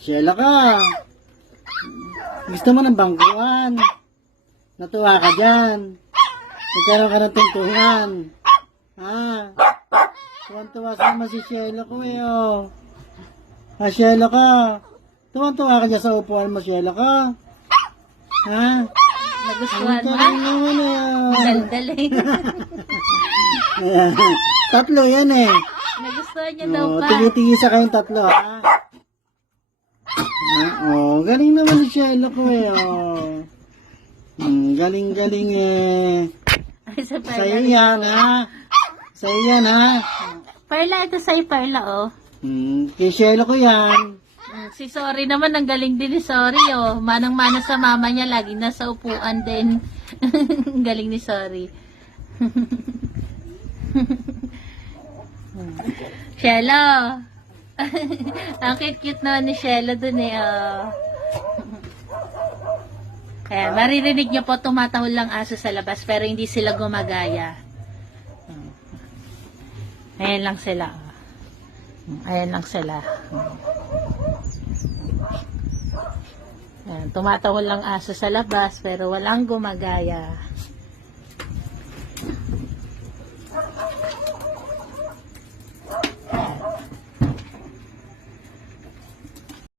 Shela ka. Gusto mo ng bangkuan. Natuwa ka dyan. Nagkaroon ka ng tungtungan. Ha? Tuwan-tuwa sa naman si Shela ko eh, oh. Ha, Shela ka. Tuwan-tuwa ka dyan sa upuan mo, Shela ka. Ha? Nagustuhan mo? Naman eh. Daldal eh. Tatlo yan eh. Nagustuhan niya daw pa. Tigisa kayong tatlo, ha? Galing naman si Shela ko eh, oh. Galing-galing eh. Ay, sa Perla. Sa'yo yan, ha? Sa'yo yan, ha? Perla, ito sa'yo, Perla, oh. Kay Shela ko yan. Si Sorry naman, ang galing din ni Sorry, oh. Manang-mana sa mama niya, lagi nasa upuan din. Galing ni Sorry. Shelo. Ang cute-cute naman ni Shelo dun eh, oh. Kaya maririnig niyo po tumatahol lang aso sa labas pero hindi sila gumagaya. Ayan lang sila. Ayan lang sila. Ayan, tumatahol lang aso sa labas pero walang gumagaya.